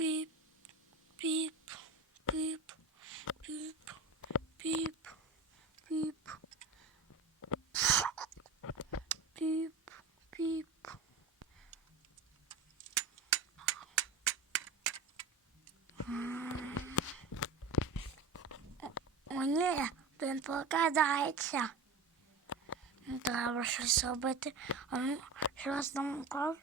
піп, піп, піп, піп, піп, піп. Піп, піп. О, ні, він покидається. Треба щось робити. Ну, там кров?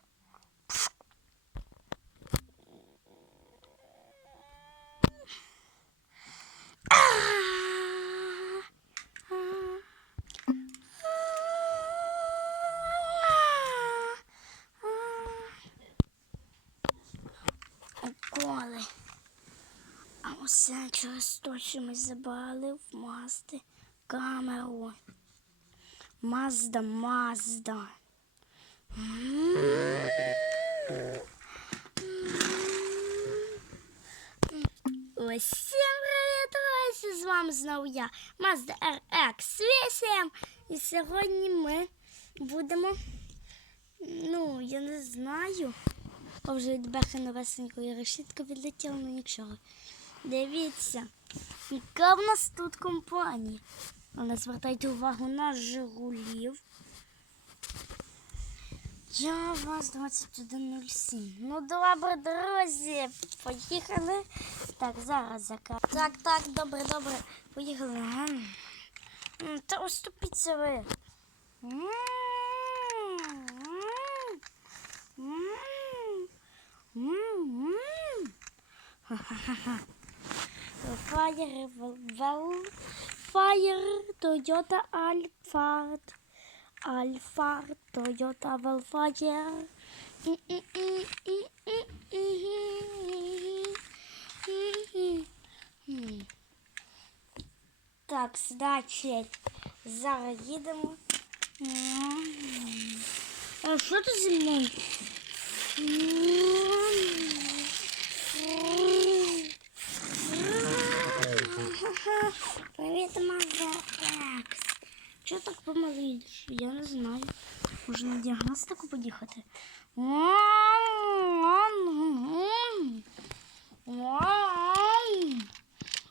Уколи. А усе через те, що ми забрали в Мазди камеру. Мазда, Мазда. Усім привіт, друзі! З вами знову я, Mazda RX-8. І сьогодні ми будемо, ну, я не знаю. О, вже від бехи новесенької решітка відлетіла, ну нічого. Дивіться, яка в нас тут компанія. Але звертайте увагу на Жигулів. Я вас 2107. Ну добре, друзі, поїхали. Так, зараз заказ. Так, так, добре, добре. Поїхали. Та уступіться ви. Ха-ха-ха. Fire, well, Fire, Toyota Alphard, Alphard, Toyota Velfire. Так, значить, зараз їдемо. А що тут зі мною? Чого так помало? Я не знаю. Може на діагностику поїхати?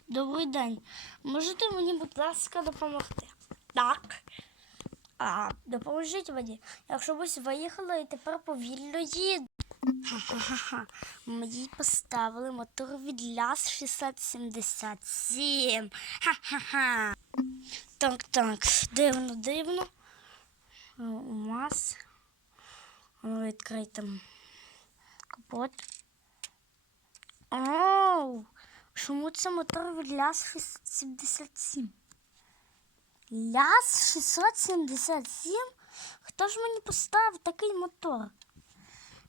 Добрий день. Можете мені, будь ласка, допомогти? Так. А, допоможіть мені. Якщо ви виїхали і тепер повільно їду. Мені поставили мотор від ЛЯЗ 677. Ха-ха-ха. Так, так, дивно, дивно. У нас. Відкрий там капот. Оу! Чому це мотор від ЛЯЗ 677? ЛЯЗ 677? Хто ж мені поставив такий мотор?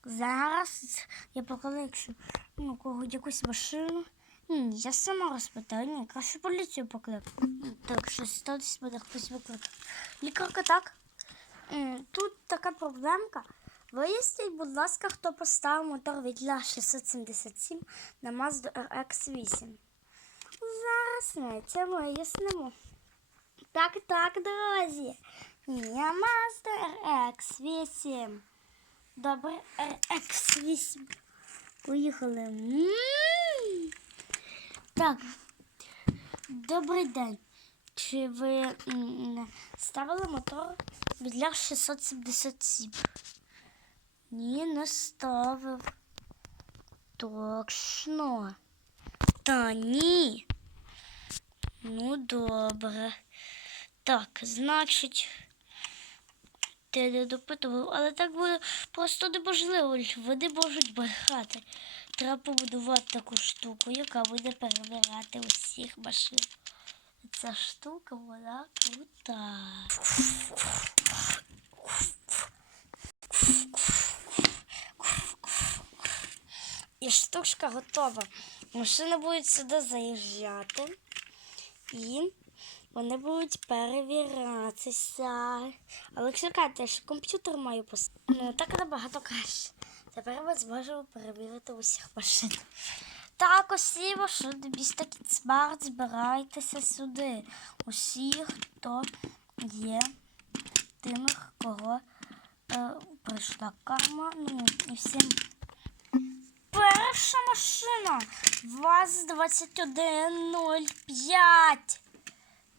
Зараз я покликшу ну, якусь машину. Ні, я сама розпитаю, ні, краще поліцію покликаю. Так, щось статись буде хтось викликати. Лікарка, так? Тут така проблемка. Виясніть, будь ласка, хто поставив мотор від ля 677 на Mazda RX-8. Зараз ми це вияснимо. Так, так, друзі. Я Mazda RX-8. Добре, RX-8. Поїхали. М. Так. Добрий день. Чи ви ставили мотор від ля 677? Ні, не ставив. Точно. Та ні. Ну, добре. Так, значить, ти не допитував, але так буде просто неможливо. Люди можуть брехати. Треба побудувати таку штуку, яка буде перевіряти усіх машин. Ця штука, вона крута. І штучка готова. Машини будуть сюди заїжджати і вони будуть перевірятися. Але чекайте, я ще комп'ютер маю поставити. Ну, так набагато краще. Тепер ми зможемо перевірити усіх машин. Так, усі машини міста Кіцмарт, збирайтеся сюди. Усі, хто є тими, кого е, прийшла карма. Ну, і всім. Перша машина. ВАЗ 2105.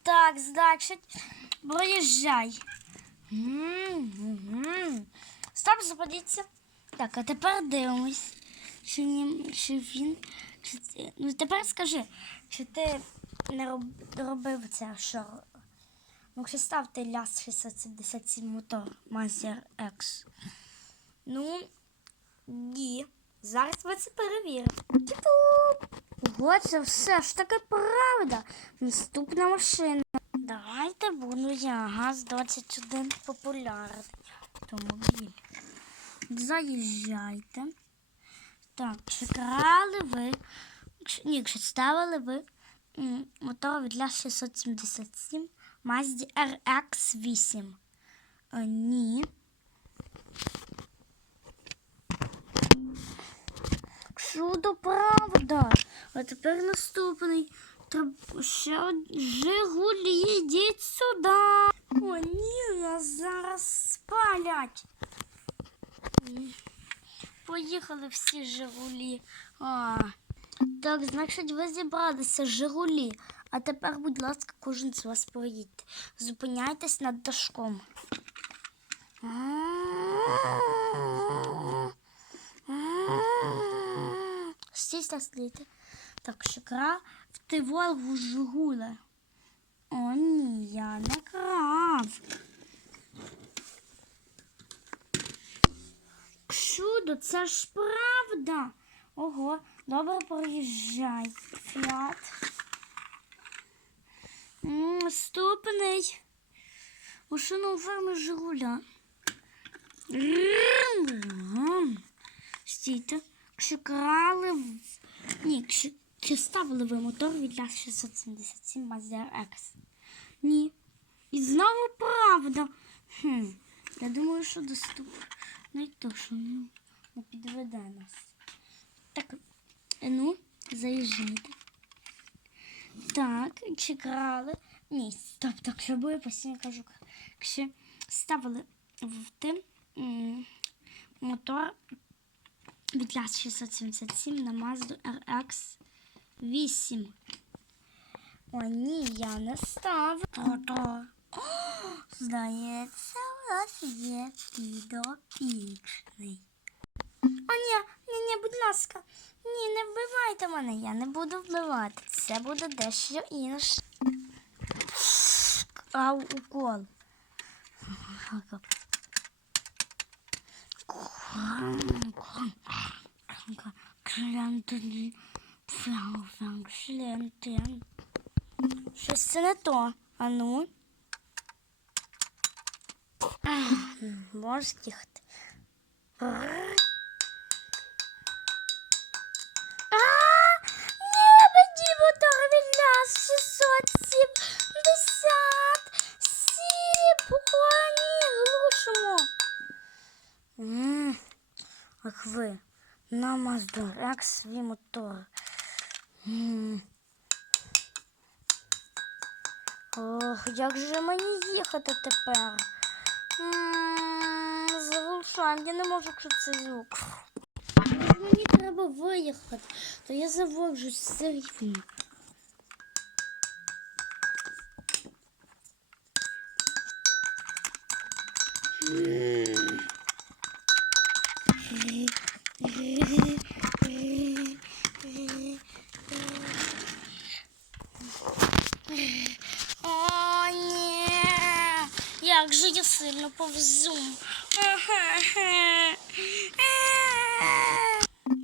Так, значить, проїжджай. Стоп, зупиніться. Так, а тепер дивимось, чи, ні, чи він. Чи, це- ну тепер скажи, чи ти не роб, робив це, що. Ну, чи став ти ляс 677 мотор Master X? Ну, ні. Зараз ми це перевіримо. Ого, це все ж таки правда. Наступна машина. Давайте буду я. ГАЗ-21 популярний автомобіль. Заїжджайте. Так, чи крали ви? чи- Ні, чи ставили ви мотор від ля 677 Mazda RX8? Е, ні. Чудо, правда. А тепер наступний. Ще. Жигулі, йдіть сюди. О, ні, нас зараз спалять. Поїхали всі Жигулі. А. Так, значить, ви зібралися Жигулі. А тепер, будь ласка, кожен з вас поїдьте. Зупиняйтесь над дашком. Стійте, стійте. Так, що крав ти Волгу Жигуля. О, ні, я не крав. Чудо, це ж правда. Ого, добре проїжджай. Фіат. Наступний. Машина у фермі Жигуля. Стійте. Чи крали в... Ні, чи, чи ставили ви мотор від ляс 677 Mazda X? Ні. І знову правда. Хм. Я думаю, що доступ не то, що не, не підведе нас. Так, ну, заїжджайте. Так, чи крали? Ні, стоп, так, що я постійно кажу. Чи ставили в тим мотор від ляс 677 на Mazda RX 8. О, ні, я не ставив. Ото. О, Здається, у нас є підопічний. О, ні, ні, ні, будь ласка. Ні, не вбивайте мене, я не буду вбивати. Це буде дещо інше. А укол. Клянтин. Франк, шлентин. Щось це не то. А ну. Можеш їхати. А, ні, мені мотор від нас 677. О, ні, глушимо. М, Ах ви, на Mazda як свій мотор. Ох, як же мені їхати тепер? Заглушаємо, я не можу цей звук. Мені треба виїхати, то я заводжусь все. Як же я сильно повзу.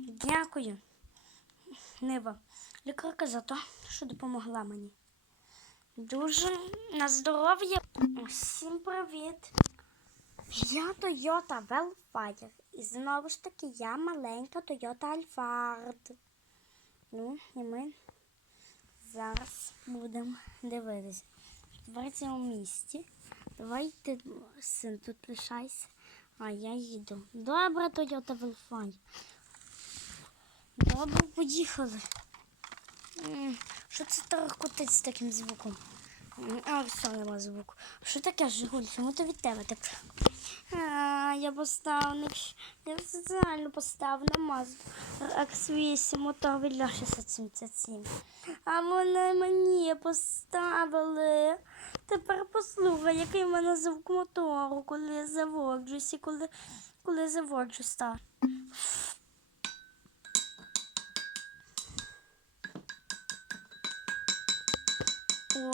Дякую. Нива. Лікарка за те, що допомогла мені. Дуже на здоров'я. Всім привіт. Я Toyota Wellfire. І знову ж таки я маленька Toyota Alphard. Ну, і ми зараз будемо дивитися. Твориться у місті. Давай ти, син, тут лишайся, а я їду. Добре, Toyota Wellfire. Добре, поїхали. Що це тарахкотить з таким звуком? А, все, нема звуку. Що таке Жигуль? Чому то від тебе так? А, я якщо- я спеціально поставив на Mazda RX-8 мотор від 677. А вони мені поставили. Тепер послухай, який в мене звук мотору, коли я заводжусь і коли, коли я заводжу стар.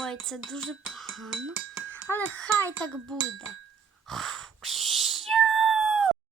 Ой, це дуже погано. Але хай так буде.